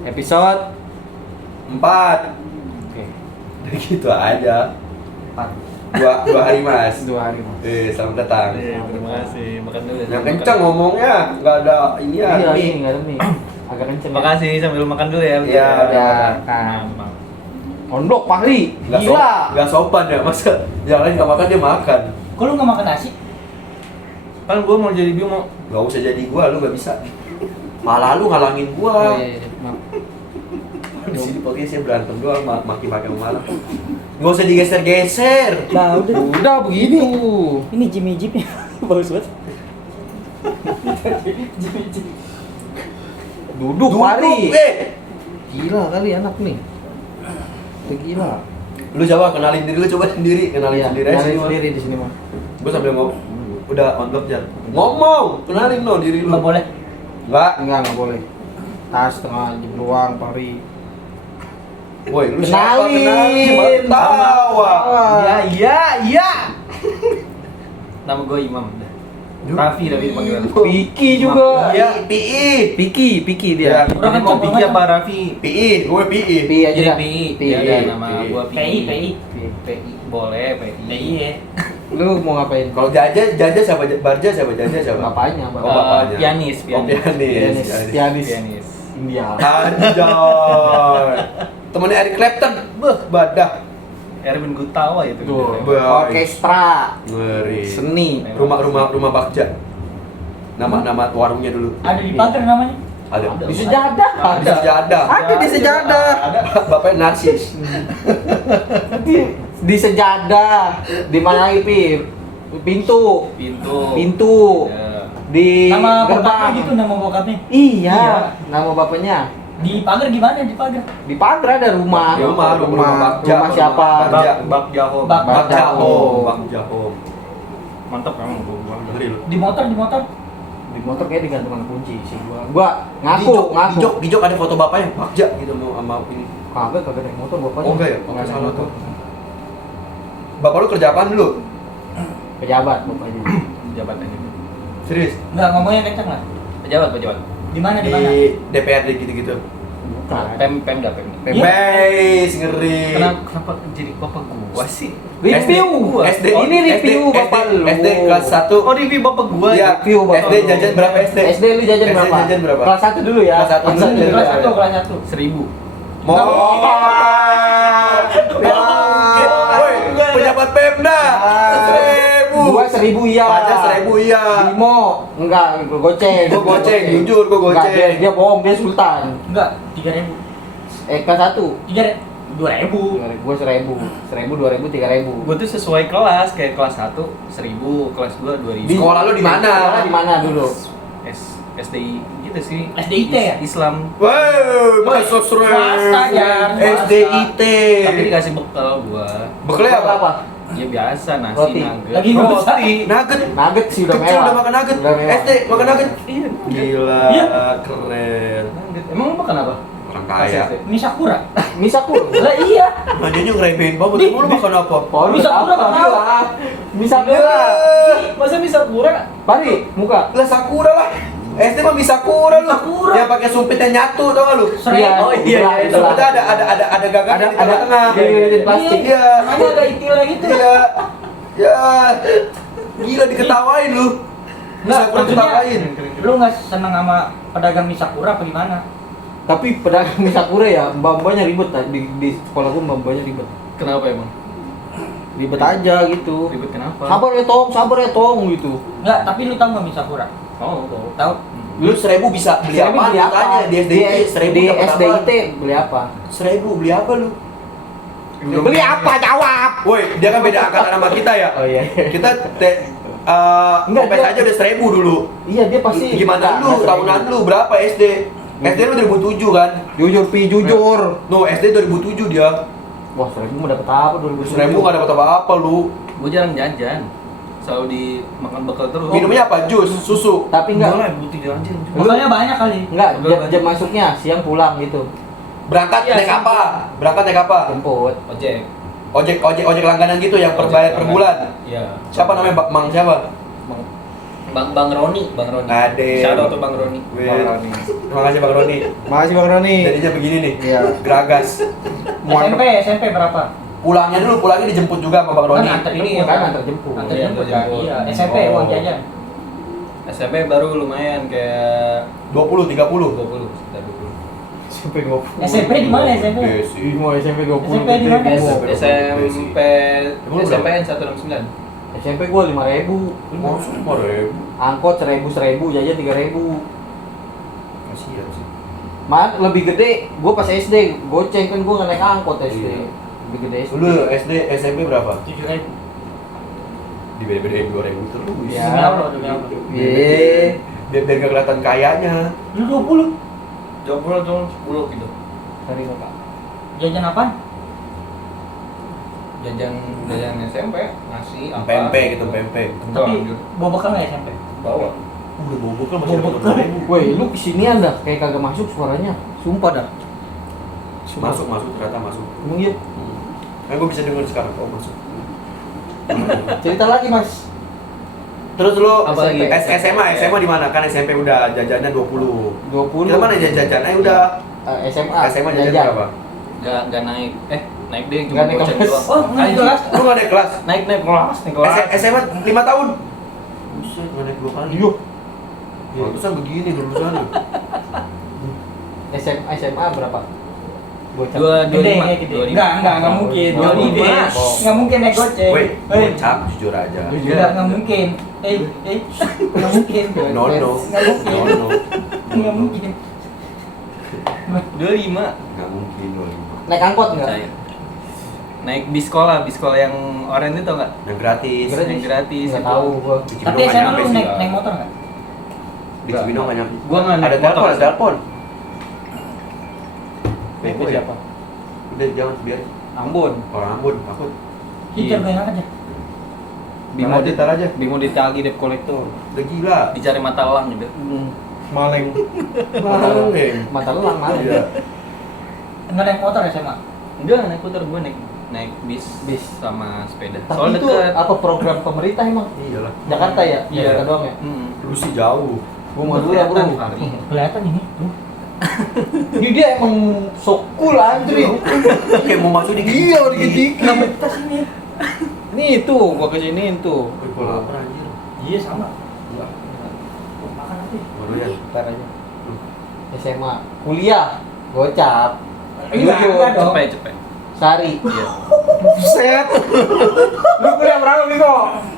Episode 4. Oke. Gitu aja. 4. Dua hari mas. 2 hari Mas. Selamat datang. Terima kasih. Makan dulu. Yang kencang ngomongnya, nggak ada ini ya. Iya, Mie. ini enggak ada mie. Agak kenceng. Terima kasih sambil makan dulu ya. Iya. Ya kan. Maaf. On block Fahri. Gila. Nggak sopan ya masa. Yang lain nggak makan dia makan. Kok lu nggak makan nasi? Kan gua mau jadi Bimo. Nggak usah jadi gua, lu nggak bisa. Malah lu ngalangin gua. Iya. Maaf. Di sini pokoknya saya berantem doang, maki-maki malam. Nggak usah digeser-geser. Nah Udah begitu. Ini Jimmy Jeep bagus banget. Duduk Fahri. Eh. Gila kali anak nih. Gila. Lu coba kenalin diri lu, coba sendiri, kenalin Iya, sendiri aja kenalin sini. sendiri di sini mah. Gua sambil ngomong. Udah on block Jan. Ngomong, kenalin no diri lu. Nggak boleh. Enggak Enggak boleh. Tas setengah jam doang Fahri. Woi, lu siapa? Kenalin. Kenalin, tawa. Iya. Nama gua Imam. Raffi tapi panggilan. Piki juga. Iya, PI. Piki Iya. dia. Jadi mau Piki apa Raffi? PI, gue PI. Pi aja Jadi dah. PI. Pi. Ya udah nama gua PI. PI. Boleh PI. ya. Lu mau ngapain? Kalau Jaja siapa? Barja siapa? Jaja siapa? Bapaknya, Oh, bapak. bapaknya. Pianis. Oh, pianis. Pianis. India. Anjay. Temennya Eric Clapton. Badah. Erwin Gutawa itu. Tuh. Baik. Orkestra. Ngeri. Seni. Rumah Bagja. Nama warungnya dulu. Ada di pagar namanya. Ada. Di sejadah. Di sejadah. Ada di sejadah. Bapaknya narsis. Di sejadah. Di mana lagi, Pi? Pintu. Pintu. Ya. Di Nama bokapnya gerbang. gitu, nama bokapnya. Iya, Iya. nama bapaknya. Di pagar gimana? Di pagar. Di pagar ada rumah. Di rumah Bagja. Rumah siapa? Bagja. Bak Jahom. Bagja Bagja. Home. Mantap emang gua. Ngeri lu. Di motor. Di motor kayak digantungan kunci sih gua. Ngaku. Di jok ada foto bapaknya Bagja gitu mau sama ini. Kagak naik motor bapaknya. Oh, enggak ya? Enggak naik Salah motor. tuh. Bapak lu kerja apaan dulu? Pejabat bapaknya. Jabatannya. Serius? Enggak, ngomongnya kencang lah. Pejabat. Di mana? Di DPRD gitu-gitu. Bukan. Pemda. Pempes, ngeri. Kenapa jadi bapak gua sih? Review. SD. Ini review bapak lu. SD kelas 1. Oh, review bapak gua. Iya. Review bapak SD lu. jajan berapa SD? SD lu jajan SD berapa? jajan berapa? Kelas 1 dulu ya. Kelas 1 dulu. Kelas 1, kelas 1. 1000. Woi, pejabat Pemda. 1000. Gua 1000 iya. Pajak 1000 iya. Bimo enggak, gua goceng. Gua goceng, jujur gua Enggak, goceng. dia bohong, dia sultan. Enggak, 3.000. Kelas 1. 2.000. Gua 1000, 2000, 3000. Gua tuh sesuai kelas, kayak kelas 1 1000, kelas 2 2000. Di sekolah lu di mana? Sekolah di mana dulu? SDI gitu sih. SDIT ya? Islam. Wow, masuk swasta, Jan. SDIT. Tapi dikasih bekal gua. Bekelnya apa? Ya biasa nasi Roti. nugget. Lagi ngurus roti. Nugget. Nugget sih udah Kecil mewah. udah makan nugget. Udah mewah. SD makan nugget. Iya, Gila, Iya. keren. nugget. Emang lu makan apa? Orang Pas kaya. SD. Ini Sakura. Misaku. Lah iya. Nah, dia ngeremehin banget. Di- Emang lu makan apa? Oh, Bisa kurang apa? Misaku. Masa bisa kurang? Pari, muka. Lah Sakura lah. SD mah bisa Sakura lu. Sakura. Yang pakai sumpitnya nyatu tau gak lu? Sering. Oh, iya, iya. Sumpitnya ada gagang di tengah-tengah. Ada plastik. Iya. Makanya ada itilnya gitu. Iya. Ya. Gila diketawain lu. Enggak, Sakura maksudnya diketawain. lu nggak seneng sama pedagang mie Sakura apa gimana? Tapi pedagang Misakura ya, mbak-mbaknya ribet di sekolah gua mbak-mbaknya ribet. Kenapa emang? Ribet aja gitu. Ribet kenapa? Sabar ya tong gitu. Enggak, tapi lu tahu nggak mie Sakura? Oh, Tahu? Lu 1000 bisa beli apa? Beli apa? Tanya di SDIT 1000 di dapat apa? SDIT beli apa? 1000 beli apa lu? Beli apa? Jawab. Woi, dia kan beda angkatan sama kita ya. Oh iya. Kita Enggak, kopes dia- aja udah 1000 dulu. Iya dia pasti. Gimana lu? Tahunan lu berapa SD? SD lu 2007 kan? Jujur jujur. No, SD 2007 dia. Wah, 1000 mau dapat apa 2000? 1000 enggak dapat apa-apa lu. Gua jarang jajan. Selalu dimakan bekal terus. Minumnya apa? Jus, susu. Tapi enggak. Boleh butuh jajan. Makanya banyak kali. Enggak, jam masuknya siang pulang gitu. Berangkat Iya, naik apa? Berangkat naik apa? Jemput. Ojek. Ojek langganan gitu yang per bayar per bulan. Iya. Siapa namanya? Mang siapa? Bang Roni. Ade. Shout out to Bang Roni. Wih, terima kasih Bang Roni. Makasih Bang Roni. Jadinya begini nih. Iya. Geragas. SMP berapa? Pulangnya dijemput juga sama Bang Kan Roni. antar ini Kan kan antar jemput. Antar Iya, jemput antar kan. jemput. Iya, SMP Oh. uang jajan. SMP baru lumayan kayak 20, 30. 20, sekitar 20. SMP 20. SMP di mana SMP? Besi. Mau SMP 20. SMP di mana? SMPN 169. SMP gua 5.000. Masuk 5.000. Angkot 1.000, jajan 3.000. Kasihan sih. Mak lebih gede, gua pas SD, goceng kan gua nggak naik angkot SD. Iya. Lebih gede SD. Lu SD, SMP berapa? 7.000. Dibeda-bedain 2.000 terus. Ya. Demi Allah, demi Allah. Iya. Biar gak kelihatan kayanya. Lu 20. 20 atau 10 gitu. Sorry Bapak. Jajan apaan? Jajan SMP nasi apa? Pempek gitu, pempek. Tapi bawa bekal nggak SMP? bawa. Udah bawa bekal masih Bawa dapat bekal. 2.000. Woi, lu kesinian dah, kayak kagak masuk suaranya. Sumpah dah. Masuk ternyata masuk. Emang iya. Kan gue bisa denger sekarang kok masuk. Cerita lagi Mas. Terus lu Apa lagi? SMA di mana? Kan SMP udah jajannya 20. 20. Kita mana jajannya udah SMA jajan berapa? Nggak naik. Naik deh Nggak naik goceng kelas. doang. Oh, naik kelas. Lu gak ada kelas? Naik kelas. SMA 5 tahun. Buset, gak naik 2 kali. Iya. Pantesan begini lulusan. SMA berapa? Bocah. Gede, gede. Enggak mungkin. Nggak Joni mungkin. deh. Enggak mungkin naik goceng. Woi, Hei. bocap jujur aja. Enggak mungkin. Enggak mungkin. No. Enggak mungkin. No. Enggak mungkin. 25. Gak mungkin 25. Naik angkot enggak? Cair. Naik bis sekolah yang oranye itu tau nggak? Yang gratis. Yang gratis. Enggak itu. tahu gua. Di Cibinong Tapi nggak SMA nyampe lu sih. naik motor enggak? Di Cibinong gak nyampe. Gua nggak naik Ada telepon, motor. ada telepon. Bego siapa? Udah jangan biar Ambon. orang Ambon takut. Kita gue aja. Bimo Ntar aja, ntar aja. Bimo ditagi debt collector. Udah gila. Dicari mata elang gitu. Maleng. Maleng. Mata elang maleng. Iya. Enggak naik motor SMA. Enggak naik putar, gue naik bis Bis. sama sepeda. Tapi Soalnya itu deket. apa program pemerintah emang? Iyalah. Jakarta ya? Iya. Jakarta doang ya? Lu sih jauh. Gua mau dulu ya bro. Kelihatan, Fahri. Kelihatan ini. Tuh. Ini dia emang sok cool anjir. Kayak mau masuk di Iya, dikit-dikit. Enggak betas ini. Nih tuh, gua kesiniin tuh. Gua lapar anjir. Iya sama. Enggak. Makan nanti. Baru ya. Ntar aja. SMA, kuliah, gocap. Enggak dong. Cepet. Sari. Iya. Buset. Lu kuliah berapa Bimo?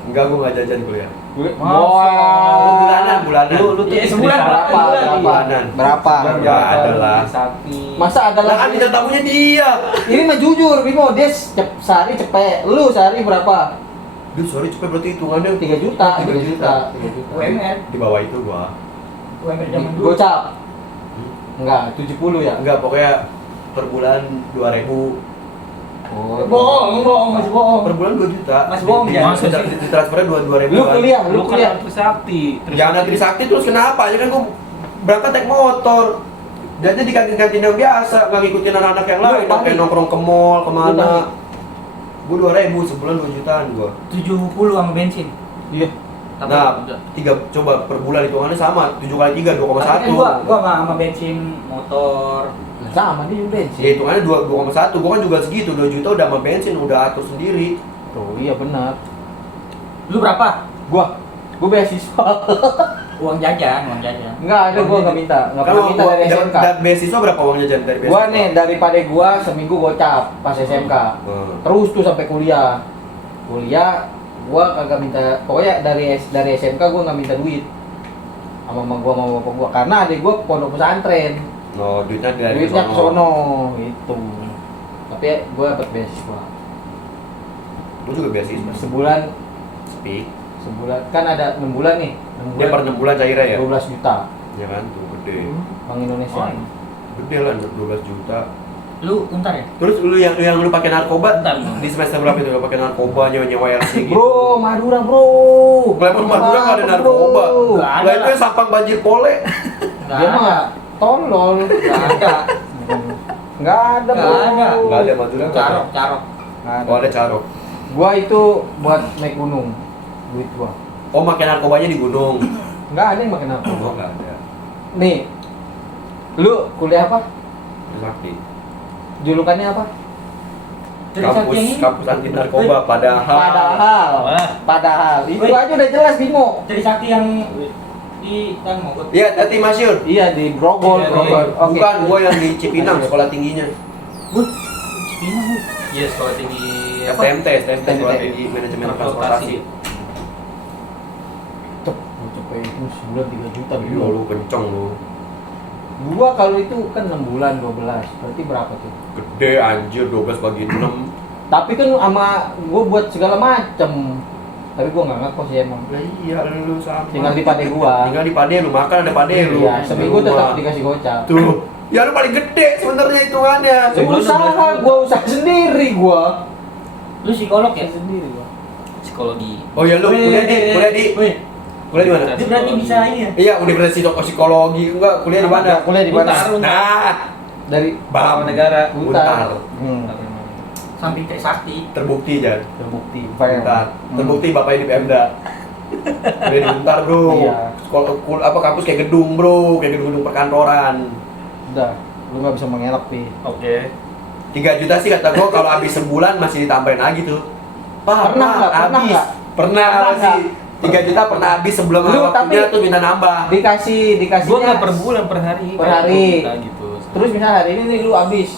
Enggak, gua enggak jajan kuliah. Wow. Bulanan. Lu Iya, tuh sebulan Berapa? Bulanan. Berapa? Ya, ada lah. Sapi. Masa ada Lah kan lagi? bintang tamunya dia. Ini mah jujur Bimo, dia sehari cepet. Lu sehari berapa? Duh, sorry cepet berarti hitungannya 3 juta, 3 3 juta. UMR. Di bawah itu gua. UMR zaman dulu. Gocap. Enggak, 70 ya? Enggak, pokoknya per bulan 2.000. Oh. Bohong, masih bohong. Per bulan 2 juta. Mas bohong, Di- ya? di- di- di transfernya 2.000. Lu kuliah, lu Lu kan kuliah. Trisakti. Jangan ada Trisakti terus kenapa? Ya kan gua berangkat naik motor. Jadi di kantin-kantin yang biasa, nggak ngikutin anak-anak yang Lu lain, Bali. kayak nongkrong ke mall, Lu kemana. Bali. Gua 2.000 sebulan 2 jutaan gua. 70 sama bensin. Iya. Nah, 3 coba per bulan hitungannya sama, 7 kali 3 Tapi 2,1. kan gua sama bensin motor. Sama dia juga Ya bensin. hitungannya 2,1. Gua kan juga segitu, 2 juta udah sama bensin, udah atur sendiri. Tuh, iya benar. Lu berapa? Gua beasiswa. Uang jajan. Enggak ada, gua enggak minta. Enggak pernah minta dari SMK. Dan beasiswa berapa uang jajan dari beasiswa? Gua nih daripada gua seminggu gocap pas SMK. Terus tuh sampai kuliah. Kuliah gua kagak minta, pokoknya dari SMK gua nggak minta duit sama mama gua sama bapak gua karena adik gua pondok pesantren. No, duitnya dari Duitnya ke sono itu. Tapi ya, gua dapat beasiswa. Gua juga beasiswa. Sebulan kan ada 6 bulan nih. 6 Dia per 6 bulan cairnya ya? 12 juta. Ya kan, tuh gede. Bank Indonesia. Gede lah 12 juta. Lu untar ya? Terus lu yang lu pakai narkoba Bentar. di semester berapa itu? Lu pakai narkoba nyewa LC gitu. Bro, Madura, bro. Lemon Madura nggak ada narkoba. Nggak ada Lah itu yang sampang banjir pole. Enggak Dia ada. mah tolol. Enggak ada. Enggak ada, bro. Nggak ada. Nggak ada Madura. nggak ada. Carok. Nggak ada. Oh ada carok. Gua itu buat naik gunung. Duit gua. Oh, makan narkobanya di gunung. Nggak ada yang makan narkoba. Oh, enggak ada. Nih, lu kuliah apa? Sakti. Julukannya apa? Kampus anti narkoba padahal. Padahal itu Woi. aja udah jelas Bimo. Trisakti yang di Tan Mogot. Iya, tadi Masyur. Iya di Grogol, Iya, Grogol. Oke. Bukan, gua yang di Cipinang, sekolah tingginya. Wah, Cipinang lu. Iya, sekolah tinggi STMT, sekolah STMT. tinggi manajemen transportasi. Cepet itu sebulan 3 juta Iya, Bimo. lu kenceng lu. Gua kalau itu kan 6 bulan 12. Berarti berapa tuh? Gede anjir, 12 bagi 6. Tapi kan sama gua buat segala macem. Tapi gua nggak ngekos ya emang. Lah iya, lu sama. Tinggal di pade gua. Tinggal di pade lu, makan ada pade lu. Iya, seminggu Di rumah. tetap dikasih gocap. Tuh. Ya lu paling gede sebenarnya hitungannya. Sebulan Usaha, gua usaha sendiri gua. Lu psikolog ya? Sendiri gua. psikologi. Oh ya lu kuliah di Wih, kuliah di mana? itu berarti bisa ini ya? Iya, universitas psikologi enggak kuliah di mana? Kuliah di mana? Untar. Nah, Dari Bam Negara. Untar. Samping Trisakti. Terbukti Jan. Terbukti. Untar. Terbukti bapaknya di Pemda. Kuliah di Untar, Bro. Iya. Sekolah apa kampus kayak gedung, Bro, kayak gedung-gedung perkantoran. Udah, lu nggak bisa mengelak pi. Oke. 3 juta sih kata gua kalau habis sebulan masih ditambahin lagi tuh. Pak, Pernah nggak? Pernah habis. nggak? Pernah Pernah sih. 3 juta pernah habis sebelum Lu waktunya tapi- tuh minta nambah. Dikasihnya. Gua nggak per bulan, per hari. Per hari. Kayak gitu. Terus misalnya hari ini nih lu habis.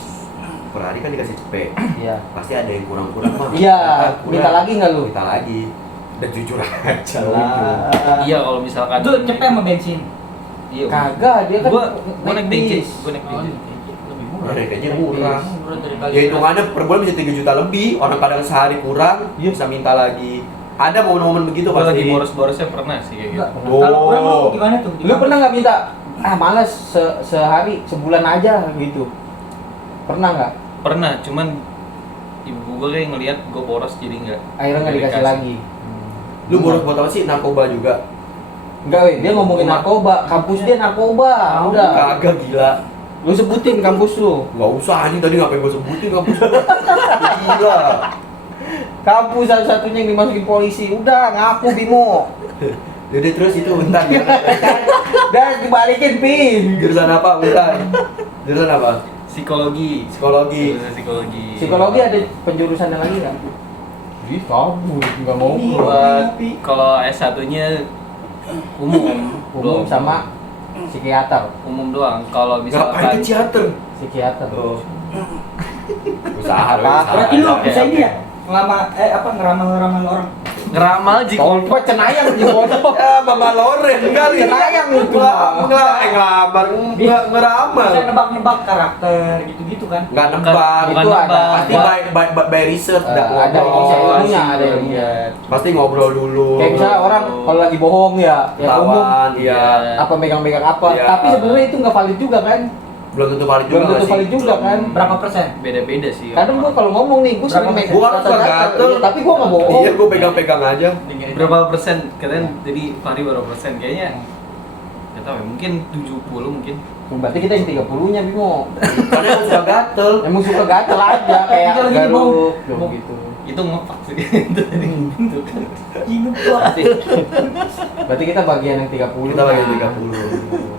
Per hari kan dikasih cepet. Iya. Pasti ada yang kurang-kurang mah. Iya, Kurang. minta lagi nggak lu? Minta lagi. Dan jujur aja Lah. lah. Iya, kalau misalkan Itu cepet sama bensin. Iya. Kagak, dia kan Gua naik bensin. bis. Gua naik bensin. Lebih Nah, murah. kayaknya murah. Murah dari kali. Ya hitungannya per bulan bisa 3 juta lebih. Orang kadang sehari kurang, Iya. bisa minta lagi. Ada momen-momen begitu Gua lagi pasti. boros-borosnya pernah sih kayak gitu. Enggak. Oh. Kalau kurang lu gimana tuh? Lu pernah nggak minta? Ah malas sehari sebulan aja gitu. Pernah nggak? Pernah, cuman ibu gua kayak ngelihat gua boros jadi enggak. Akhirnya nggak dikasih lagi. Lu boros buat apa sih? Narkoba juga. Enggak, weh, dia ngomongin narkoba. Kampus dia narkoba. Udah. Kagak gila. Lu sebutin kampus lu. Nggak usah anjing tadi ngapain gua sebutin kampus gua. Gila. Kampus satu-satunya yang dimasukin polisi. Udah ngaku Bimo. Jadi terus itu bentar ya. Dan dibalikin pin. Jurusan apa? Bentar. Jurusan apa? Psikologi. Psikologi. Jurusan psikologi. Psikologi ada penjurusan lagi nggak? Ih, kamu nggak mau Buat kalau S1-nya umum, umum Belum. sama psikiater. umum doang. Kalau Ngapain misalkan ke teater? Psikiater. Oh. Usaha Apa? Berarti lu Oke, bisa oke. ini ya? Ngeramal orang. ngeramal jika Kalau cenayang di bodoh. Ya, Mama Loren kali. Cenayang itu. Ngelamar, ngeramal. Bisa nebak-nebak karakter gitu-gitu kan. Nggak nebak. Bukan Itu ada. nebak. Pasti by research. Ada ngobrol. ilmunya, ada ilmunya. Pasti ngobrol dulu. Kayak misalnya orang kalau lagi bohong ya umum Ketahuan, iya. apa megang-megang apa. Iya. Tapi sebenarnya itu nggak valid juga kan? Belum tentu valid juga Belum tentu nggak valid sih? juga kan? Berapa persen? beda-beda sih. Kadang gua kalau ngomong nih, gua sering Berapa megang Gua kan suka gatel. tapi gua nggak bohong. Iya, gua pegang-pegang aja. berapa persen? Kalian jadi Fahri berapa persen? Kayaknya nggak tahu ya, mungkin 70 mungkin. Berarti kita yang 30-nya Bimo. Karena aku suka gatel. Emang suka gatel aja kayak Kalau gini, garuk Bong. gitu. Itu ngepak sih. Itu kan. Ingat gua. Berarti kita bagian yang 30. Kita bagian 30.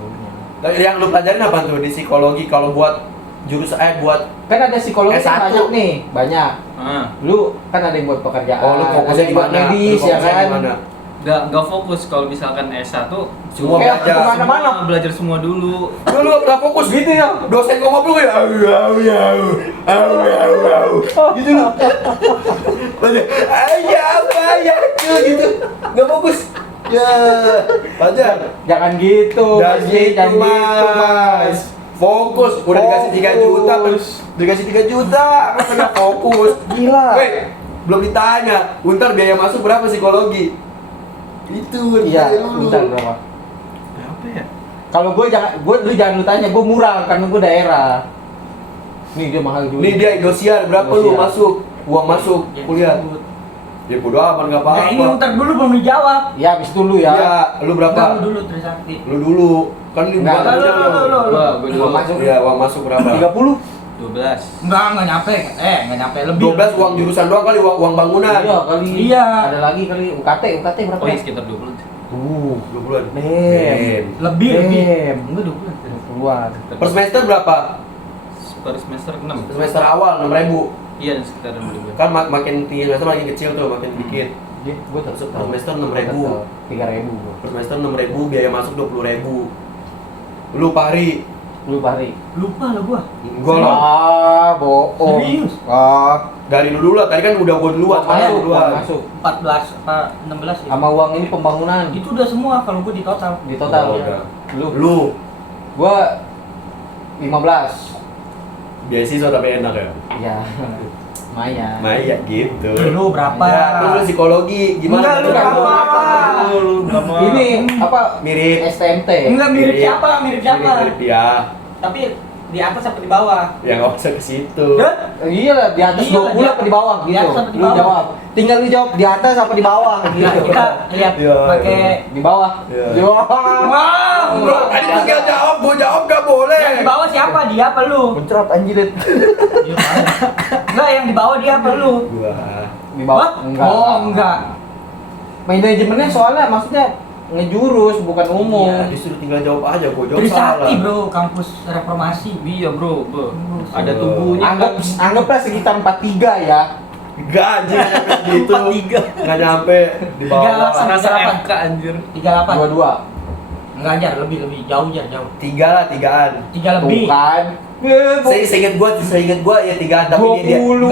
Yang lu pelajarin apa tuh di psikologi kalau buat jurusan buat Kan ada psikologi S1. kan banyak nih, banyak. Ah, Lu kan ada yang buat pekerjaan, oh lu ada fokusnya yang di buat mana? medis Lu ya fokusnya kan. di mana? nggak fokus kalau misalkan S1 Semua Kayak belajar. kemana-mana. semua belajar semua dulu. Lu nggak fokus gitu ya? Dosen ngomong lu ya? Gitu lu. Ayah gitu. Nggak fokus. Ya, belajar. Jangan gitu, Dan Mas. gitu Jangan gitu, mas. Fokus. Udah dikasih 3 juta. Dikasih 3 juta. Masa nggak fokus? Gila. Weh, belum ditanya. Untar biaya masuk berapa psikologi? Itu Iya, ditanya dulu. bentar berapa? Apa ya? Kalau gue jangan lu tanya, gue murah karena gue daerah. Nih dia mahal juga. Nih dia Indosiar berapa lu Indosiar. masuk? Uang masuk kuliah. Ya bodo amat nggak Nah ini apa-apa. ntar dulu belum dijawab. Ya habis dulu ya. Ya, lu berapa? Enggak, lu dulu Trisakti. Lu dulu. Kan di Enggak, bukan lu, lu. lu. Gua dulu Uang masuk Iya, uang masuk berapa? 30. 12. Enggak nyampe. Enggak nyampe lebih. 12 uang jurusan doang kali, uang bangunan. Iya kali. Iya. Ada lagi kali UKT berapa? Oh iya sekitar 20. 20-an. Bem. Lebih. Enggak 20. 20-an. Per semester berapa? Per semester 6. Semester awal 6.000. Iya sekitar 6.000. Kan makin tinggi semester makin kecil tuh, makin dikit. Gue tetap Per semester 6.000. 3.000 gua. Per semester 6.000, biaya masuk 20.000. Lu Pari. Lu Pari. Lupa lah gua. Gua lah. Ah, bohong. Serius? Ah, Dari lu dulu lah, tadi kan udah gua duluan, masuk, duluan. masuk. 14 apa 16 ya? Sama uang ini pembangunan Itu udah semua kalau gua di total. di total. Oh, udah. Lu. Lu Gua 15. beasiswa tapi enak ya. Ya. Lumayan. Maya gitu. Lu berapa? Ya, terus lu psikologi gimana? Enggak, lu berapa? Ini apa? Mirip. STMT. Enggak mirip Mirip. siapa? Mirip siapa? Mirip ya. Tapi di atas apa di bawah? Ya nggak usah ke situ. Hah? Iya lah, di atas Iya, 20 apa di bawah di gitu. atas apa di Lu bawah? jawab. Tinggal lu jawab di atas apa di bawah Nah, gitu. kita lihat Iya, pakai Di bawah. Iya. Di bawah. wow. Bro, tadi tinggal jawab, gua jawab gak boleh. Yang di bawah siapa? Dia apa lu? Muncrat anjirit. Enggak, yang di bawah dia apa lu? Gua. Di bawah. Hah? Oh, enggak. Manajemennya soalnya maksudnya ngejurus bukan umum. Ya, disuruh tinggal jawab aja, gua jawab salah. Trisakti, Bro, kampus reformasi. Iya bro, bro. Ada Bro. tubuhnya. Anggaplah sekitar 43 ya. Gak anjir, nggak nyampe gitu. 43. Nggak nyampe di bawah. 38. Serasa FK anjir. 38. 22. Enggak ajar, lebih jauh aja, jauh. 3 lah, 3-an. 3 lebih. Bukan. Seinget gua ya 3-an, tapi dia 20.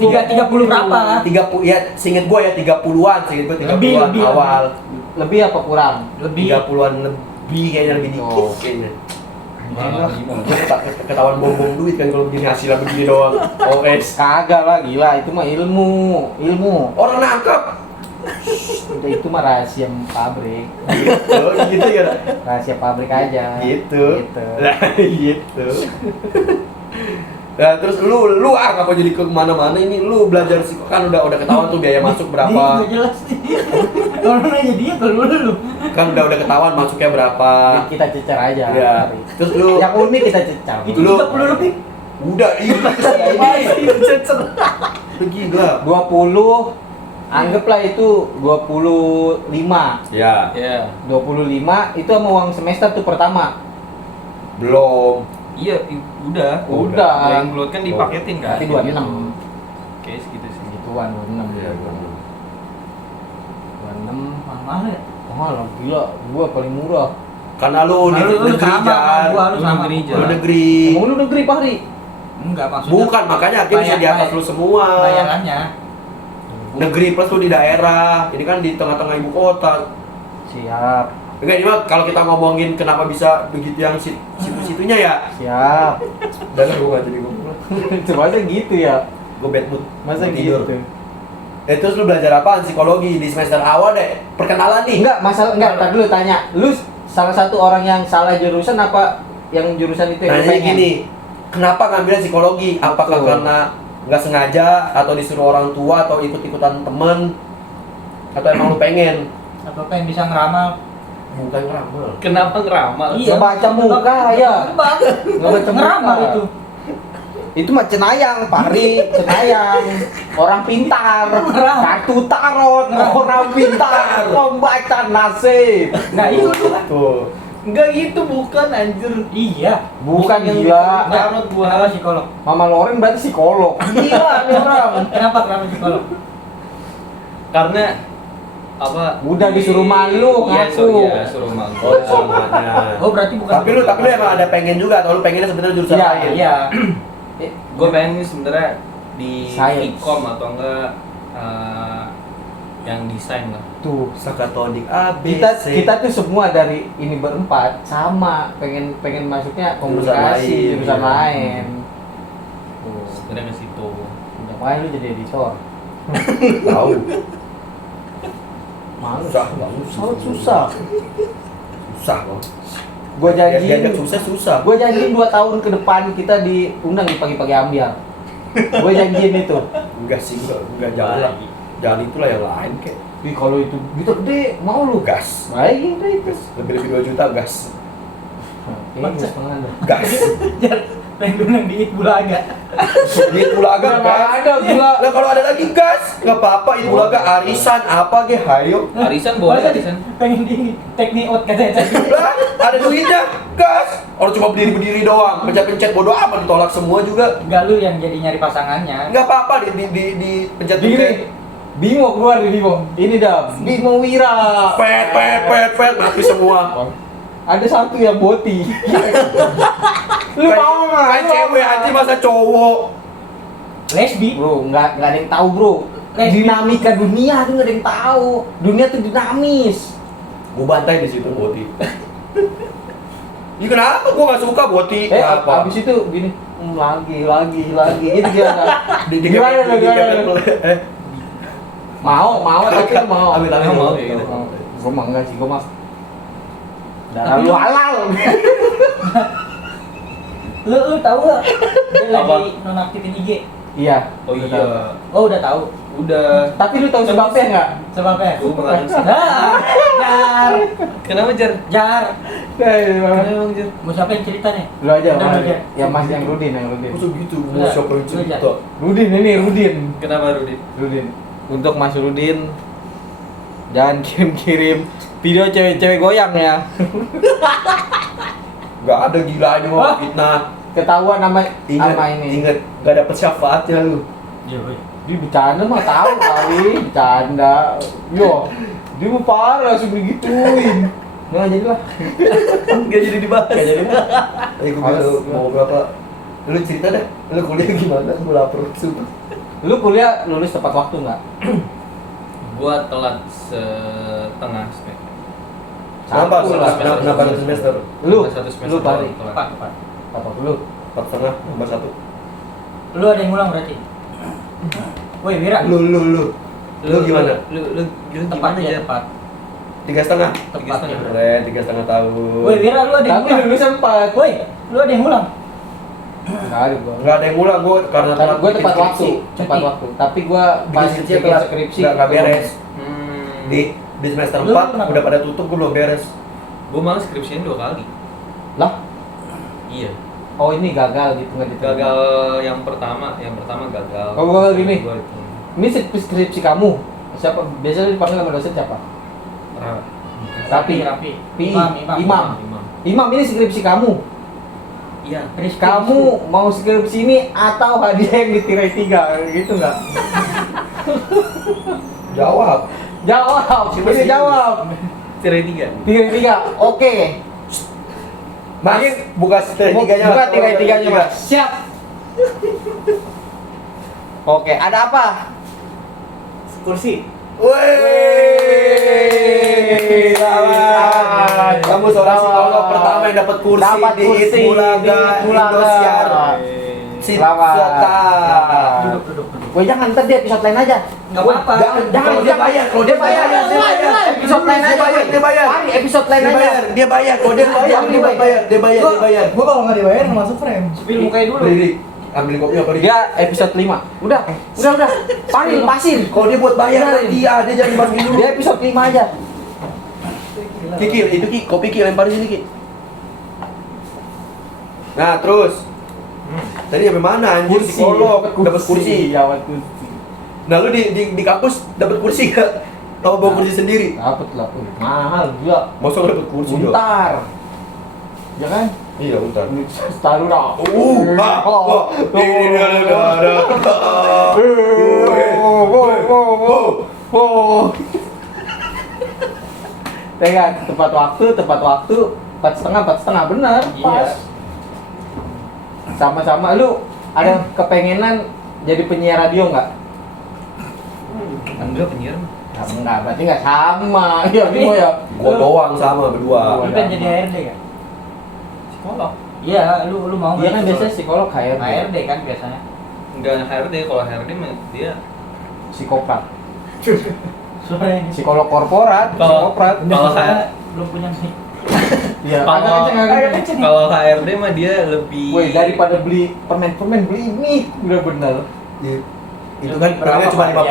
Enggak, 30 berapa? 30 ya, seinget gua ya 30-an, seinget gua 30-an Lebih. awal. Lebih apa kurang? Lebih. 30-an lebih kayaknya, lebih dikit Oh. kayaknya. Gimana? Gua ketahuan bom duit kan kalau begini hasilnya begini doang. OS. Kagak lah, gila itu mah ilmu. Orang nangkep. Udah itu mah rahasia pabrik. Oh gitu ya. Rahasia pabrik aja. Gitu. Gitu. Lah gitu. Nah, terus lu nggak mau jadi ke mana-mana ini, lu belajar psiko kan udah ketahuan tuh biaya masuk Dia berapa. nggak jelas nih. Orang nanya dia kalau lu. Kan udah ketahuan masuknya berapa. Kita cecer aja. Iya. Terus lu Yang unik kita cecer. Itu Lu- 30 lebih. udah ini lu gila. 20 anggaplah itu 25. Ya, Iya. 25 itu sama uang semester tuh pertama. belum. Iya, udah. Udah. Yang keluar kan dipaketin kan. Berarti 26. Oke, segitu sih. Gituan 26. Iya, 26. Mahal ya? Mahal gila, gua paling murah. Karena lu di Lu negeri sama, Jan. gua lu Lu sama. negeri, Jan. Lu negeri. Emang lu negeri Pak Hari? Enggak maksudnya. Bukan, makanya akhirnya bisa di atas lu semua. Bayarannya. Negeri plus lu di daerah. Ini kan di tengah-tengah ibu kota. Siap. Enggak, ini mah kalau kita ngomongin kenapa bisa begitu yang situ-situnya ya. Siap. Dan gua nggak jadi ngomong. Coba aja gitu ya. Gua bad mood. Masa Mau tidur. gitu? Terus lu belajar apaan? Psikologi di semester awal deh. Perkenalan nih. Enggak, masalah enggak, tar dulu tanya. Lu salah satu orang yang salah jurusan apa yang jurusan itu yang lu Nanya pengen? gini, kenapa ngambil psikologi? Apakah Betul. karena nggak sengaja atau disuruh orang tua atau ikut-ikutan temen atau emang lu pengen? Atau pengen bisa ngeramal. Bukan ngeramal. Kenapa ngeramal? Iya. Ngebaca muka, ya. Banget. Ngebaca muka. Ngeramal itu. Itu mah cenayang, Pari, cenayang. Orang pintar, kartu tarot, orang pintar, membaca nasib. Nah, itu tuh kan. Tuh. Enggak gitu, bukan anjir. Iya. Bukan yang gila. tarot gua. Kenapa psikolog? Mama Loren berarti psikolog. Gila nih orang. Kenapa psikolog? Karena apa? Udah disuruh malu, Iya, ngaku. suruh malu. Oh, semuanya. Oh, berarti bukan. Tapi lu emang ada pengen juga atau lu pengennya sebenarnya jurusan Iya, lain? Iya. Gue pengen sebenarnya di Science. Vkom atau enggak yang desain lah. Tuh. Sakatonik A B Kita C. kita tuh semua dari ini berempat sama pengen masuknya komunikasi Jurusan jurusan lain, lain. Tuh. Sebenarnya ke situ. Udah main lu jadi editor. Tahu. Males. Susah, Bang. Sangat susah. Susah kok. Gua janjiin Diajak susah. Gue janjiin 2 tahun ke depan kita diundang di pagi-pagi ambiar. Gue janjiin itu. Enggak sih, enggak jangan lah. Jangan itulah yang lain kek. Wih kalau itu gitu gede mau lu Gas. baik udah itu. Lebih 2 juta gas. Kayaknya 2,5 dah. Gas. Pengen gunung di Bulaga. Di Bulaga Nggak gas. ada, gila. Lah kalau ada lagi gas, nggak apa-apa. Di Bulaga arisan apa ge, hayo. Arisan boleh, arisan. Pengen di take me out katanya tadi. Lah, ada duitnya, gas. Orang cuma berdiri doang, pencet-pencet bodo amat ditolak semua juga. Enggak lu yang jadi nyari pasangannya. Nggak apa-apa di pencet Gini, pencet. Bimo keluar dari Bimo. Ini dah, Bimo Wira. Pet, mati semua. Ada satu yang boti. Lu mau nggak? Kan cewek anjing masa cowok. Lesbi. Bro, nggak ada yang tahu bro. Dinamika dunia tuh nggak ada yang tahu. Dunia tuh dinamis. Gua bantai di situ Boti. Iya kenapa gua nggak suka Boti? Kenapa? Abis itu gini, lagi, itu gimana? Gimana lo, Eh, Mau, tapi lu mau. Ambil, Mau, ya gitu. Gue mah enggak sih, gue mah darah lu halal. Lu tahu enggak? Dia Apa? lagi nonaktifin IG. Iya. Oh udah iya. tahu. Oh, udah tahu. Udah. Tapi lu tahu sebabnya nggak? Sebabnya. Gua mengalami sih. Nah, Jar. Kenapa Jar? Jar. Kenapa emang Jar? Mau siapa yang cerita nih? Lu aja, Udah, Mas. udah. Ya Mas yang Rudin. Masa gitu, mau Udah, siapa yang udah, cerita? Rudin ini Rudin. Kenapa Rudi? Rudin. Untuk Mas Rudin, jangan kirim video cewek-cewek goyang ya. Gak ada gila aja mau Hah? fitnah. Ketahuan sama ini. Ingat, gak dapet syafaatnya lu. Iya, woi. Dia bercanda mah tahu kali, bercanda. Yo, dia mau parah langsung digituin. Nggak jadi lah. Gak jadi dibahas. Nggak jadi lah. Gue bilang lu mau berapa? Lu cerita deh, lu kuliah gimana? Gue lapar sumpah. Lu kuliah lulus tepat waktu nggak? Gua telat setengah semester. Kenapa? Satu lah. Kenapa satu semester? Lu, Satu semester lu Pari. telat. Tepat. Apa lu? 4,5 tambah 1. Lu ada yang ngulang berarti? Woi, Wira. Lu gimana? Lu Tepat gimana ya, Jar? tepat. 3,5. Tepat ya. Keren, 3,5 tahun. Woi, Wira, lu ada yang Tapi ngulang? lulus 4. Woi, lu ada yang ngulang? Nggak ada gua. Nggak ada yang ngulang gue karena Karena gue tepat bikin waktu, skripsi. tepat Cuti. waktu. Tapi gua pas Bikin bikin telat, skripsi nggak beres. Hmm. Di semester Lu 4 kenapa? udah pada tutup, gue belum beres. Gua malah skripsinya 2 kali. Lah, Iya. oh ini gagal gitu nggak diterima. Gagal yang pertama gagal. Oh, gagal gini. Gua itu. Ini skripsi kamu. Siapa? Biasanya dipanggil sama dosen siapa? Ra- Rapi. Rapi. PI. Imam. Imam. Imam, ini skripsi kamu. Iya. Kamu mau skripsi ini atau hadiah yang ditirai 3 gitu nggak? Jawab. Jawab, ini jawab. Tirai 3. Tirai 3, oke. Mas, buka tirai tiganya. Buka Mas. tirai 3-nya mas. Siap. Oke, ada apa? Kursi. Wih, selamat. Kamu seorang psikolog pertama yang dapat kursi Dapat di kursi Bulaga di Bulaga. Indosiar. Selamat. Duduk. Woi jangan, ntar di episode lain aja. Enggak apa-apa. Jangan, kalau dia bayar, kalau dia bayar, dia bayar. Episode lain aja. Dia bayar. Mari, episode lain Dia aja. bayar, dia bayar. Kalau dia bayar, Jangan dia dibayar. bayar, dia bayar. Gua kalau nggak dibayar nggak masuk frame. Spill mukanya dulu. Riri, ambil kopi apa Riri? Dia episode 5. Udah. Panggil, pasir. Kalau dia buat bayar, dia jangan dimasukin dulu. Dia episode 5 aja. Kiki, itu Ki, kopi Ki, lempar di sini Ki. Nah, terus. Tadi sampai mana anjir psikolog dapat kursi. Ya, dapat kursi. Nah, lu di kampus dapat kursi enggak? Atau bawa kursi sendiri? Dapat lah. Mahal juga. Masa nggak dapat kursi dong? Untar. Ya kan? Iya, bentar. Taruh dah. Wah, ini dia ada. Tengah tepat waktu 4,5 benar Iya. pas. Sama-sama lu ada kepengenan jadi penyiar radio nggak? Enggak penyiar. Nah, enggak, berarti nggak sama. Iya, Bimo ya. Gua doang sama berdua. Lu kan jadi HRD kan? Psikolog. Iya, lu mau Dia kan nggak biasanya psikolog HRD. HRD kan biasanya. Enggak HRD, kalau HRD mah dia Psikopat. Suaranya Psikolog korporat, Kalau- psikopat. kalau belum punya mic. Iya, Kalau- agak kenceng. kalau HRD mah dia lebih Woi, daripada beli permen beli mic bener-bener. Iya. Itu kan Berapa, harganya cuma Pak?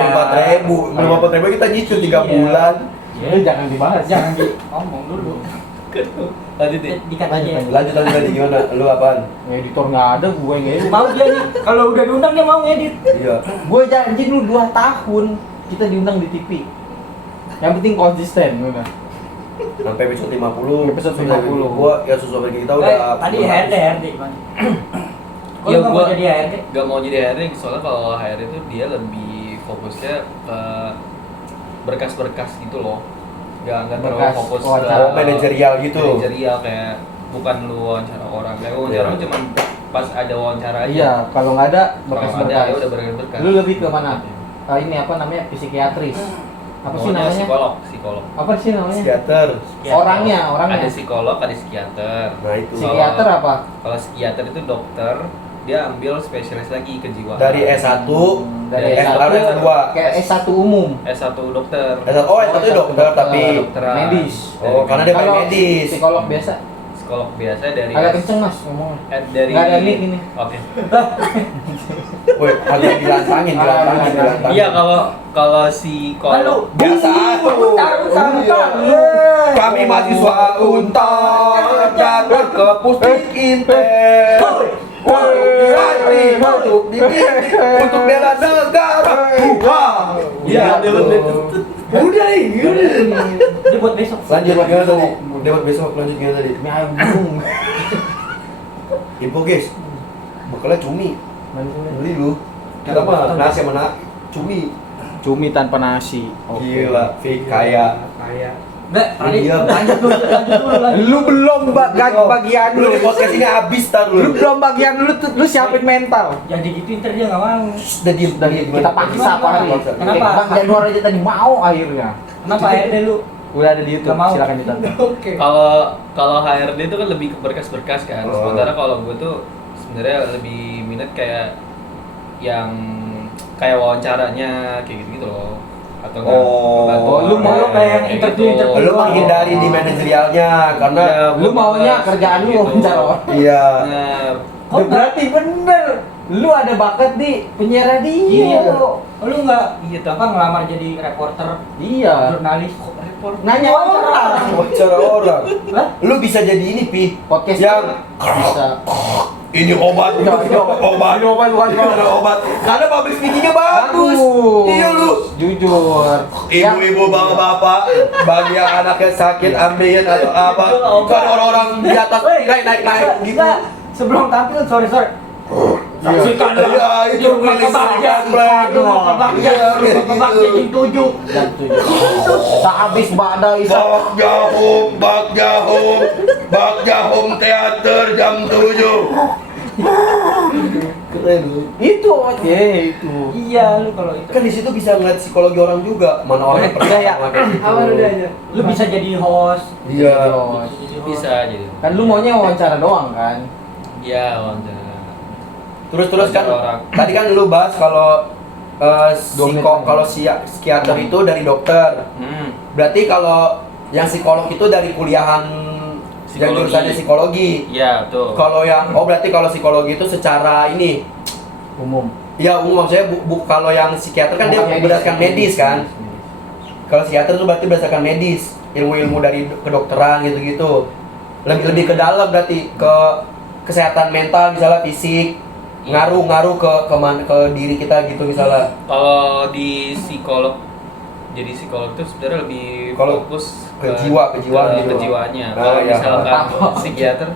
54.000. 54.000 kita nyicil 3 Iya. bulan. Itu jangan dibahas. Jangan di ngomong dulu. Tadi deh. Dikat aja. Lanjut tadi gimana? Lu apaan? Editor nggak ada, gue ngedit. Mau dia nih, kalau udah diundang dia mau ngedit. Iya. Gue janji lu 2 tahun kita diundang di TV. Yang penting konsisten udah. Sampai episode 50. Episode 50. Gua ya sesuai kita udah. Tadi HRD gimana? Kok Ya, lu nggak mau gua- jadi HRD? Gak mau jadi HRD soalnya kalau HRD itu dia lebih fokusnya ke berkas-berkas gitu loh. Gak terlalu Berkas fokus wawancara. Oh, manajerial gitu. Manajerial kayak bukan lu wawancara orang. Kayak wawancara Iya. cuma pas ada wawancara aja. Iya, kalau nggak ada Kalau ada berkas-berkas. ya udah berkas-berkas. Lu lebih ke mana? Ini apa namanya? Psikiatris. Apa sih Maunya namanya? Psikolog. Apa sih namanya? Psikiater. Orangnya. Ada psikolog, ada psikiater. Nah, itu. Psikiater apa? Kalau psikiater itu dokter, dia ambil spesialis lagi kejiwaan. Dari S1 Dari S1 S1 S2. kayak S1 umum. S1 dokter. Oh, S1 dokter tapi Kedokteran. medis. Oh, karena dia Kalau medis. psikolog biasa. Psikolog biasa dari Agak kenceng Mas ngomongnya. dari Nggak ada mic ini. Oke. Woi, agak dilantangin. Iya, kalau si Lalu biasa. Untar. Kami mahasiswa Untar datang ke Pusdik Intel. Untuk dibidik, untuk bela negara. Wah. Iya, Udah nih. Dia buat besok. Lanjut gimana tadi? Debat besok lanjut gimana tadi? Ini ayam burung. Info guys. Bekalnya cumi. Beli lu. Kita mah nasi sama cumi. Cumi tanpa nasi. Gila, fake kaya. Nggak, tadi Iya. lanjut dulu. Lu belum bagian Lu di podcast ini habis tar Lu lu. belum bagian lu siapin mental. Jadi gitu ntar dia nggak mau. Udah diem Dari kita paksa apa hari? Kenapa? Bang Januari aja tadi mau akhirnya. Kenapa HRD lu? Udah ada di YouTube, Nggak mau. silakan ditonton. Oke. Kalau HRD itu kan lebih ke berkas-berkas kan. Oh. Sementara kalau gue tuh sebenarnya lebih minat kayak yang kayak wawancaranya kayak gitu loh. Atau enggak? Oh. bantu lu orang, mau kayak kayak interview- gitu. interview. Lu menghindari di manajerialnya karena Iya, Lu gua maunya malas kerjaan lu gitu. wawancara orang. iya. Nah, Oh, berarti bener. Lu ada bakat di penyiar radio. Iya. Lu nggak Iya, apa ngelamar jadi reporter, Iya. jurnalis, Nanya orang. Wawancara orang. Lah? Lu bisa jadi ini pi. Podcast Yang bisa. ini obat, obat, Ini obat. Karena public speakingnya bagus. Iya lu. Jujur. Ibu-ibu, bapak-bapak, bagi yang anaknya sakit, ambeien atau apa, kan orang-orang di atas naik gitu. Nggak, sebelum tampil sorry. Saksikan Iya, itu rumah kebaktian, rumah kebaktian, jam 7. Jam 7. Sehabis badai Bak jahum teater jam 7. Keren lu. itu oke itu. Iya, lu kalau itu Kan di situ bisa ngeliat psikologi orang juga. Mana orang yang percaya sama kayak gitu. lu bisa jadi host. Iya. bisa jadi. Kan lu maunya wawancara doang kan? Iya, wawancara. Terus kan Orang. tadi kan lu bahas kalau Dominant. kalau psikiater itu dari dokter. Berarti kalau yang psikolog itu dari kuliahan yang Psikologi. jurusannya psikologi. Iya, betul. Kalau yang berarti kalau psikologi itu secara ini Umum. ya umum maksudnya kalau yang psikiater kan dia Bukan berdasarkan medis kan. Kalau psikiater itu berarti berdasarkan medis, ilmu-ilmu dari kedokteran gitu-gitu. Lebih ke dalam berarti ke kesehatan mental misalnya fisik, ngaruh ke diri kita gitu misalnya. Kalau di psikolog, jadi psikolog itu sebenarnya lebih Kalau fokus kejiwaan gitu. kejiwaannya. Ah, Kalau iya. misalkan psikiater,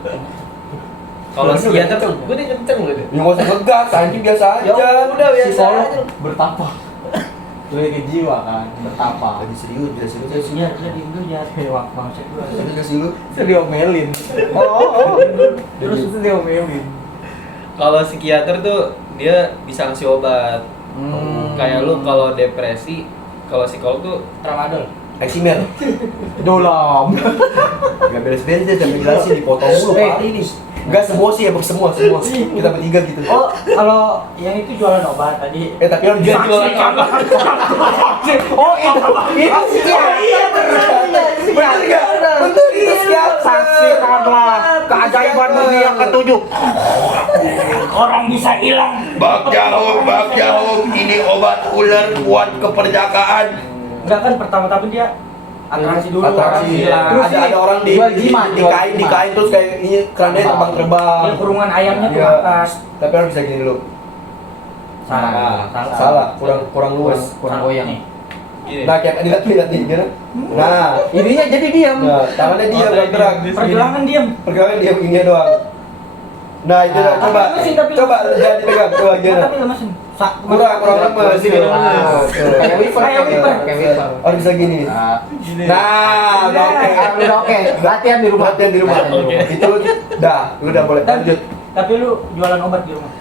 kalau psikiater tuh gue udah kenceng loh deh. Ya nggak usah ngegas, anjing biasa aja. udah biasa Psikolog aja. bertapa. Lebih ke jiwa kan, bertapa. Lagi serius, serius. Iya, diem dulu ya. Bangsat gua. Serius lu. Itu diomelin. Oh. Terus itu diomelin. Kalau psikiater tuh dia bisa ngasih obat. Kayak lu kalau depresi, kalau psikolog tuh Tramadol. Eksimer. Dolam. Gak beres-beres deh sampai jelasin dipotong mulu Pak hari ini. Enggak semua sih, emang semua. Kita bertiga gitu. Oh, kalau yang itu jualan obat tadi. Tapi kan dia jualan obat. Oh, itu psikiater. Bener enggak? Bener itu psikiater. Saksikanlah keajaiban dunia yang ketujuh. Orang bisa hilang. Bak jahum, ini obat ular buat keperjakaan. Enggak kan pertama-tama dia atraksi dulu. Atraksi. lah. Terus Ada orang jual jimat, di kain terus kayak ini kerannya terbang-terbang. Ya, kurungan ayamnya tuh Iya. atas. Tapi orang bisa gini dulu. Salah. Kurang luas. kurang goyang. Nih. Gini. Nah, kayak lihat gimana? Nah, Ininya jadi diam. nah, tangannya dia Otaknya bergerak. diam. Pergelangan diam. Pergelangan dia begini doang. Nah, itu dah, coba. Coba jangan dipegang, coba gimana? Tapi lemesin. Kurang lemes Sini gitu. lemes. Kayak wiper. Kayak wiper. Kayak wiper. Orang bisa gini. Nah, Nah, udah oke. udah oke. Latihan di rumah. Latihan di rumah. Oke. Itu dah, lu udah boleh lanjut. Tapi lu jualan obat di rumah.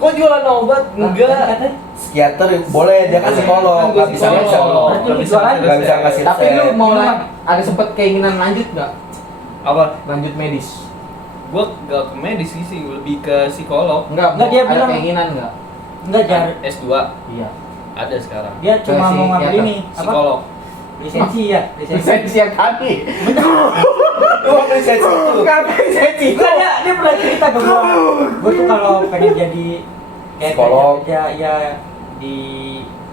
Kok jualan obat? Enggak. Katanya. Psikiater boleh, dia kan psikolog, nggak bisa psikolog. Berarti lu jualan. nggak bisa ngasih Tapi resep. lu mau ada sempet keinginan lanjut nggak? Apa? Lanjut medis? Gua gak ke medis sih, lebih ke psikolog. Enggak, Nggak, dia ada bilang- keinginan nggak? Enggak jar. S2 Iya. ada sekarang. Dia cuma Ke mau ngambil psikiater. ini apa? Psikolog. Lisensi ya, lisensi. Lisensi yang tadi. Lu ambil lisensi itu. Bukan lisensi. Enggak, dia pernah cerita ke gua. Gua tuh kalau pengen jadi kayak Psikolog. ya di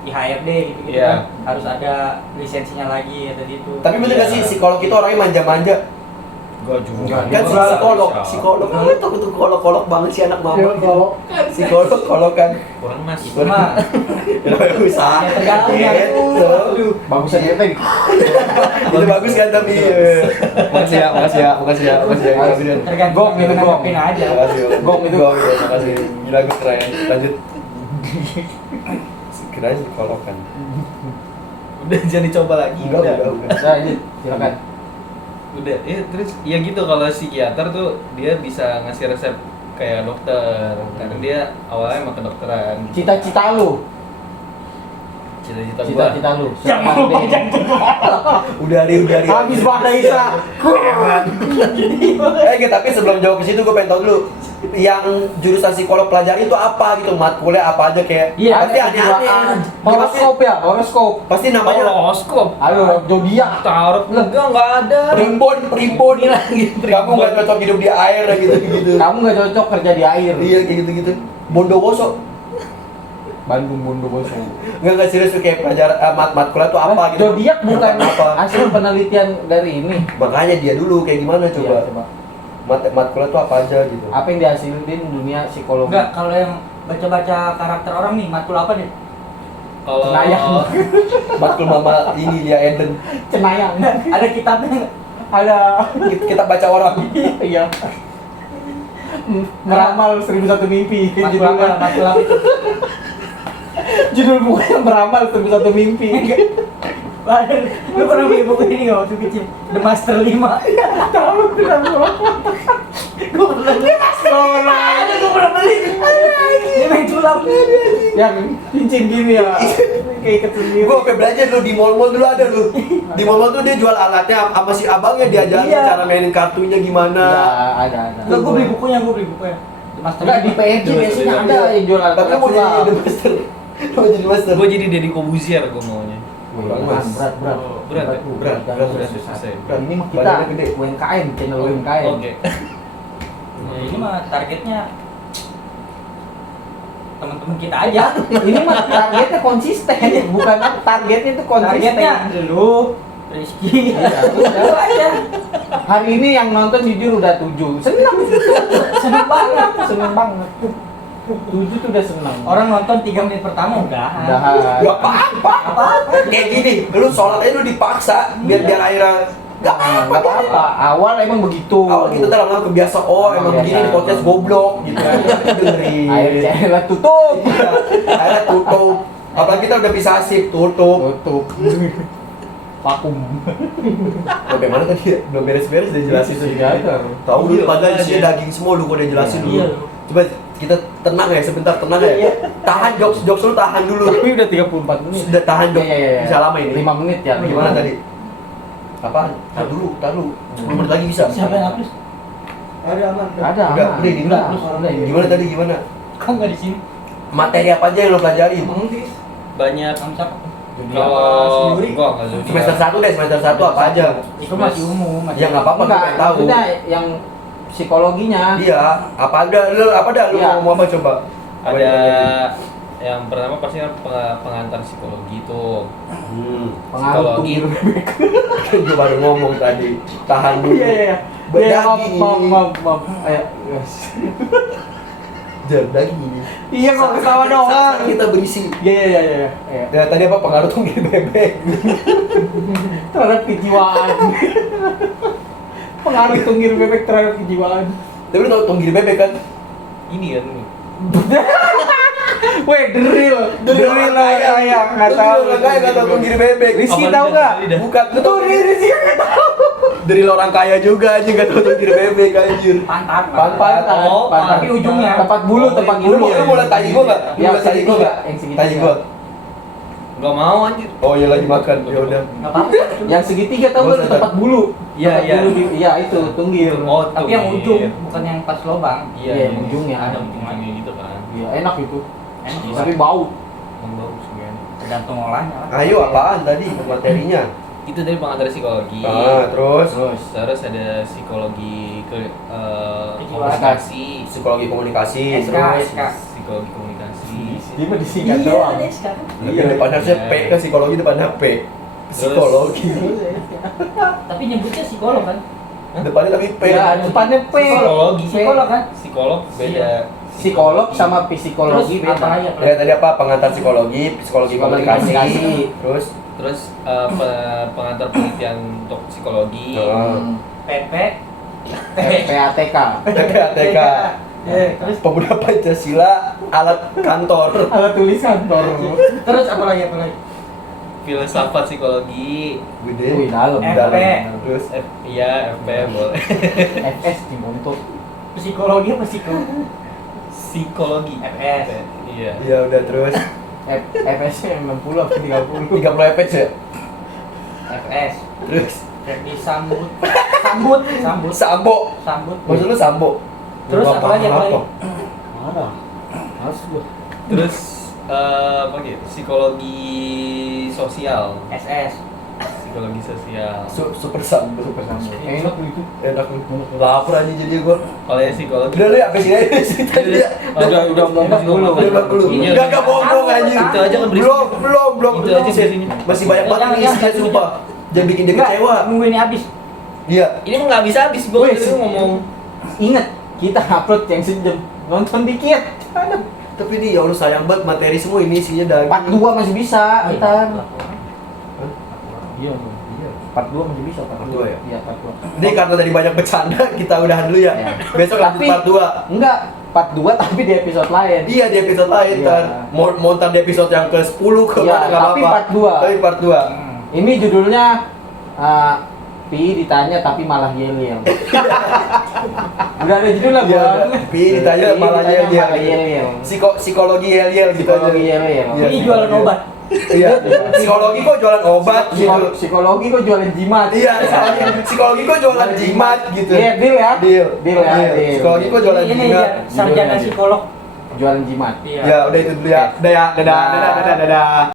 HRD gitu gitu Iya. kan harus ada lisensinya lagi atau gitu. Tapi bener gak sih psikolog itu orangnya manja-manja? Gua juga. Kan psikolog itu tuh kolok-kolok banget sih anak mama. Psikolog kan. Kurang mas. Itu mah Usaha. ya tergantung ya. Gitu. Bagus aja teh. Itu bagus kan tapi. Makasih ya. Tergantung Gong, itu gong. nanggepin aja. Makasih. Gong itu. Makasih. Gila gue keren. Lanjut. Kirain psikolog kan. Udah jangan dicoba lagi. Udah. Nah, ini silakan. Udah. Terus ya gitu kalau psikiater tuh dia bisa ngasih resep kayak dokter. Karena dia awalnya emang kedokteran. Cita-cita lu. Cita-cita gua. Cita-cita lu. Jangan lupa, Udah deh. Habis bahasa Isa. Tapi sebelum jawab ke situ gue pengen tahu dulu yang jurusan psikolog pelajari itu apa gitu, matkulnya apa aja kayak Iya, pasti aneh-aneh. Horoskop ya, horoskop. Pasti namanya Horoskop. Ayo, zodiak. Tarot enggak ada. primbon lagi. Kamu nggak cocok hidup di air gitu. Kamu nggak cocok kerja di air. Iya kayak gitu. Bondowoso. Bandung Bondowoso. Nggak serius tuh kayak pelajaran matkulnya tuh apa gitu. Zodiak bukan apa. hasil penelitian dari ini. Makanya dia dulu kayak gimana coba. Iya, coba. Matkulnya tuh apa aja gitu. Apa yang dihasilin dunia psikologi? Enggak, kalau yang baca-baca karakter orang nih, matkul apa deh? Kalau Cenayang. Matkul mama ini Lia Eden. Cenayang. Ada kitabnya nggak? Ada. Kita baca orang. Iya. Meramal 1001 mimpi. Matkul apa? Matkul apa? Judul bukunya meramal 1001 mimpi. Lu pernah beli buku ini nggak waktu kecil? The Master 5. Tahu kenapa? Gue pernah beli. Gue pernah beli. Dia main sulap. Yang cincin gini ya. Kayak ikat sendiri. Gue sampai belajar dulu di mall-mall dulu ada lu. Di mall-mall tuh dia jual alatnya sama si abangnya diajarin Iya. cara mainin kartunya gimana. Ada. Enggak, gue beli bukunya. The Master Enggak di 5. PNG biasanya ada yang jual alat Tapi mau jadi sulap. master. Mau jadi master. Gue jadi Deddy Kobuzier gue maunya. Berat. Berat. Susah. Berat. Ini mah kita Badannya gede. UMKM, channel UMKM. Oke. Ya, ini mah targetnya teman-teman kita aja. Ini mah targetnya konsisten, bukan targetnya itu konsisten. Targetnya lu, Rizky. Iya, udah. Lu aja. Hari ini yang nonton jujur udah 7. Seneng banget. 7 tuh udah seneng. Orang nonton 3 menit pertama udah. Udahan. Gak apa-apa. Kayak gini, lu sholat aja lu dipaksa biar akhirnya gak Nggak apa-apa. Awal emang begitu. Awal kita tuh lama-lama kebiasa, oh emang Kebiasa. begini di podcast goblok gitu. Dengerin. Akhirnya tutup. Akhirnya tutup. Apalagi kita udah bisa asik, tutup. Vakum. Sampai mana tadi ya? Belum beres-beres udah jelasin tuh. Psikiater. Tahu Iya, lu padahal makanya. isinya daging semua lu gua udah jelasin dulu. Iya. Coba kita tenang ya, sebentar tenang ya. Tahan jokes lu tahan dulu. Tapi udah 34 menit. Sudah tahan jokes. Iya. Bisa lama ini. 5 menit ya. Gimana tadi? Apaan? Tar dulu. 10 menit lagi bisa. Siapa yang hapus? Ada Udah, aman. udah ini. Udah, ini. Gimana tadi gimana? Kok nggak di sini? Materi apa aja yang lo pelajarin? Banyak. Sama siapa? Kalau Sendiri? gua enggak zodiak. Semester 1 deh, semester 1 apa aja? Itu masih umum. Ya nggak apa-apa, gue Enggak, pengen tahu. maksudnya yang psikologinya. Iya, apa ada lu Iya. mau ngomong apa coba? Apa Ada yang pelajarin? Yang pertama pasti kan pengantar psikologi tuh. Pengaruh Psikologi. tunggir bebek. Kan gue baru ngomong tadi. Tahan dulu. Iya iya iya. Berdaging. Maaf. Ayo, guys. Daging. Iya kok ketawa doang. Sekarang kita berisi. Iya iya iya. Iya. Ya tadi apa pengaruh tunggir bebek? Terhadap kejiwaan. Pengaruh tunggir bebek terhadap kejiwaan. Tapi lu tau tunggir bebek kan? Ini kan Weh, drill kaya nggak tahu. Orang kaya nggak tahu tunggir bebek. Rizky Apa tahu lidah, nggak? lidah? Bukan, lu tau Tuh Rizky nggak tahu. dari orang kaya juga aja nggak tahu tunggir bebek anjir. Pantat. Pantat. Oh, Pantat. tapi ujungnya. Tempat bulu, tempat Lu bulu. mau lu liat tai gua nggak? Lu Yang liat tai gua segitiga, nggak? yang segitiga. Tai gua. nggak mau anjir. Oh iya lagi makan. Ya udah. Nggak apa-apa. Yang segitiga tahu Oh, nggak saya tempat bulu? Iya, Tempat iya. bulu iya itu tunggir. Oh, Tapi yang ujung, bukan yang pas lubang. Iya, yang ujungnya. ada ujungnya gitu kan. Iya enak itu. Enak. Tapi bau. Yang bagus kan. Tergantung olahnya lah. Ayo apaan tadi materinya? Itu dari pengantar psikologi. Terus Terus ada psikologi Komunikasi. psikologi komunikasi. SK, Terus SK. psikologi komunikasi. Dia mah disingkat doang. iya depannya harusnya P kan psikologi depannya P. Psikologi. Tapi nyebutnya psikolog kan? Depannya tapi P. Ya, depannya P. Psikologi. Psikolog kan? Psikolog beda. Psikolog sama psikologi Terus apa beda. lagi? Ya tadi apa pengantar psikologi, psikologi Psikologi komunikasi. komunikasi. Terus Terus pengantar penelitian untuk psikologi. PP. PATK. PPATK. Terus Pemuda Pancasila alat kantor. Alat tulis kantor. terus apa lagi? Filsafat psikologi. Gede. Wih, dalam. FP. Dalam. Terus Iya, FP boleh. FS di monitor. Psikologi apa psikologi? Psikologi. FS. Iya. ya udah terus FS nya 60 apa 30? 30 FX ya. FS. Terus Ferdi Sambut. Sambut. Sambo. Maksud lu Sambo? Terus Gua apa lagi, apa paham lagi? Mana? Harus gua. Terus apa gitu? Psikologi sosial. SS. Psikologi sosial. Super Sambo. Super sama. Enak itu. Enak lu. Lapar aja jadi gua. Kalau yang psikologi. Udah lu ya sampai sini aja sih tadi ya. Udah mau Enak dulu. makan. Udah dulu. Iya, Enggak bohong anjing. Itu aja kan berisi. Belum. Itu aja berisinya. Masih banyak banget Jangan, nih isinya jangan, sumpah. Jangan bikin dia Enggak, kecewa. nunggu ini habis. Iya. Ini mah nggak habis-habis, Bro. Wih, Itu ngomong. Ingat, kita upload yang sejam. Nonton dikit. Ada. Tapi ini ya Allah sayang banget materi semua ini isinya daging. Part 2 masih bisa, ntar. Hah? Iya, Iya. part 2 masih bisa, part Part 2 dua ya? Iya, part 2. Ini karena tadi banyak bercanda, kita udahan dulu ya. Ya. Besok lanjut Tapi- part 2. Enggak, part 2 tapi di episode lain. Iya di episode lain Iya. ntar. Mau ntar di episode yang ke-10 ke Iya, mana nggak tapi apa-apa. part 2. Tapi part 2. Ini judulnya Pi ditanya tapi malah yel-yel. Udah ada judulnya, Iya, Bang. udah. Pi ditanya malah yel-yel. Psikologi yel-yel gitu aja. Psikologi yel-yel. Iya, Ini jualan obat. Iya. Psikologi kok jualan obat gitu. Psikologi kok jualan jimat. Iya, psikologi kok jualan jimat gitu. Iya, deal ya. Deal. Deal ya, Iya, deal. Psikologi kok jualan Ini jimat. sarjana psikolog. Jualan jimat. Iya. Ya, udah itu dulu ya. Udah ya. Dadah.